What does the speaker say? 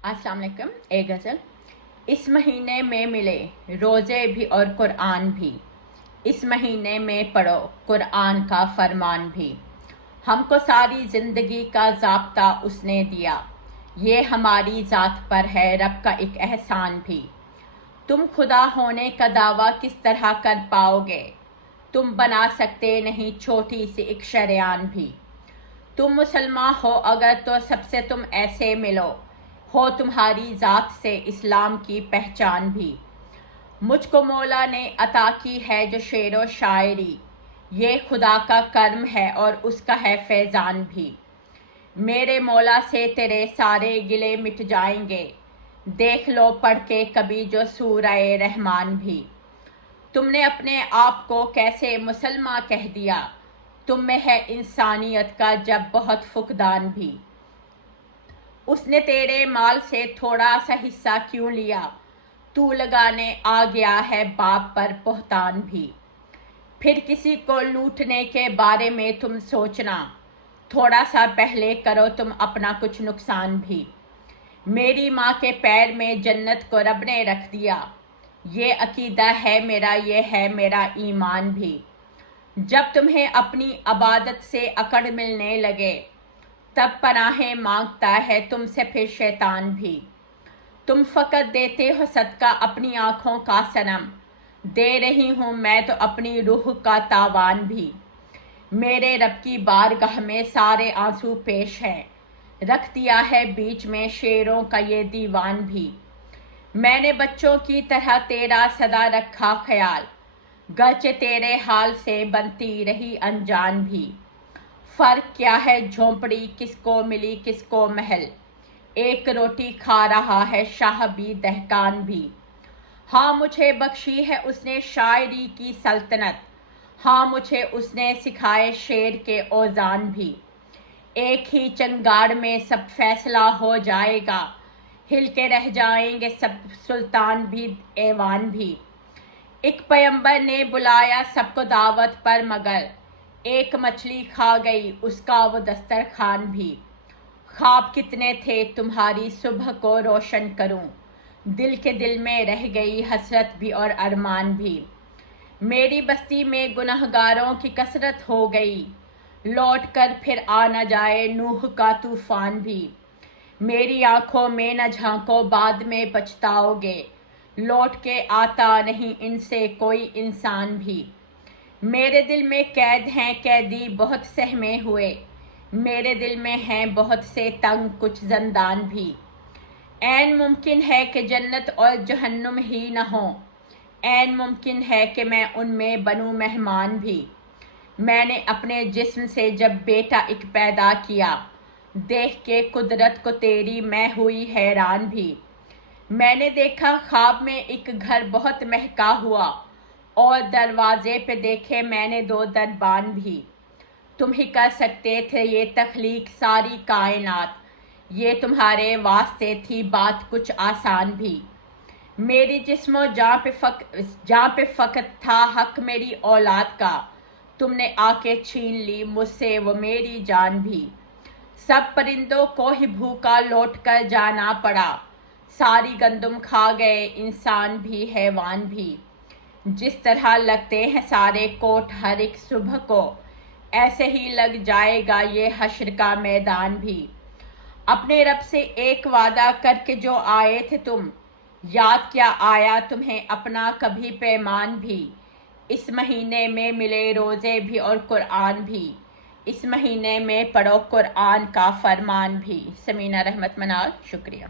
अस्सलाम वालेकुम। एक गज़ल। इस महीने में मिले रोज़े भी और कुरान भी, इस महीने में पढ़ो कुरान का फरमान भी। हमको सारी ज़िंदगी का ज़ाब्ता उसने दिया, ये हमारी ज़ात पर है रब का एक एहसान भी। तुम खुदा होने का दावा किस तरह कर पाओगे, तुम बना सकते नहीं छोटी सी एक शरेआन भी। तुम मुसलमान हो अगर तो सबसे तुम ऐसे मिलो, हो तुम्हारी ज़ात से इस्लाम की पहचान भी। मुझको मौला ने अता की है जो शेरो शायरी, ये खुदा का कर्म है और उसका है फैज़ान भी। मेरे मौला से तेरे सारे गिले मिट जाएंगे, देख लो पढ़ के कभी जो सूरह रहमान भी। तुमने अपने आप को कैसे मुसलमान कह दिया, तुम में है इंसानियत का जब बहुत फुकदान भी। उसने तेरे माल से थोड़ा सा हिस्सा क्यों लिया, तू लगाने आ गया है बाप पर बोहतान भी। फिर किसी को लूटने के बारे में तुम सोचना, थोड़ा सा पहले करो तुम अपना कुछ नुकसान भी। मेरी माँ के पैर में जन्नत को रब ने रख दिया, ये अकीदा है मेरा, ये है मेरा ईमान भी। जब तुम्हें अपनी अबादत से अकड़ मिलने लगे, तब पनाहें मांगता है तुमसे फिर शैतान भी। तुम फ़कत देते हो सदका अपनी आँखों का सनम, दे रही हूँ मैं तो अपनी रूह का तावान भी। मेरे रब की बारगाह में सारे आंसू पेश है, रख दिया है बीच में शेरों का ये दीवान भी। मैंने बच्चों की तरह तेरा सदा रखा ख्याल, गरचे तेरे हाल से बनती रही अनजान भी। फ़र्क क्या है झोंपड़ी किसको मिली किसको महल, एक रोटी खा रहा है शाह भी दहकान भी। हाँ मुझे बख्शी है उसने शायरी की सल्तनत, हाँ मुझे उसने सिखाए शेर के औज़ान भी। एक ही चंगाड़ में सब फैसला हो जाएगा, हिल के रह जाएंगे सब सुल्तान भी ऐवान भी। एक पैगंबर ने बुलाया सबको दावत पर मगर, एक मछली खा गई उसका वो दस्तरखान भी। ख्वाब कितने थे तुम्हारी सुबह को रोशन करूं, दिल के दिल में रह गई हसरत भी और अरमान भी। मेरी बस्ती में गुनहगारों की कसरत हो गई, लौट कर फिर आ न जाए नूह का तूफान भी। मेरी आंखों में न झांको बाद में पछताओगे, लौट के आता नहीं इनसे कोई इंसान भी। मेरे दिल में कैद हैं कैदी बहुत सहमे हुए, मेरे दिल में हैं बहुत से तंग कुछ ज़ंदान भी। ऐन मुमकिन है कि जन्नत और जहन्नुम ही न हो, ऐन मुमकिन है कि मैं उनमें बनूं मेहमान भी। मैंने अपने जिस्म से जब बेटा एक पैदा किया, देख के कुदरत को तेरी मैं हुई हैरान भी। मैंने देखा ख्वाब में एक घर बहुत महका हुआ, और दरवाजे पे देखे मैंने दो दरबान भी। तुम ही कर सकते थे ये तख्लीक सारी कायनात, ये तुम्हारे वास्ते थी बात कुछ आसान भी। मेरी जिस्मो जहाँ पे फ़कत था हक मेरी औलाद का, तुमने आके छीन ली मुझसे वो मेरी जान भी। सब परिंदों को ही भूखा लौट कर जाना पड़ा, सारी गंदुम खा गए इंसान भी हैवान भी। जिस तरह लगते हैं सारे कोट हर एक सुबह को, ऐसे ही लग जाएगा ये हश्र का मैदान भी। अपने रब से एक वादा करके जो आए थे तुम, याद क्या आया तुम्हें अपना कभी पैमान भी। इस महीने में मिले रोज़े भी और कुरान भी, इस महीने में पढ़ो कुरान का फरमान भी। समीना रहमत मनाल, शुक्रिया।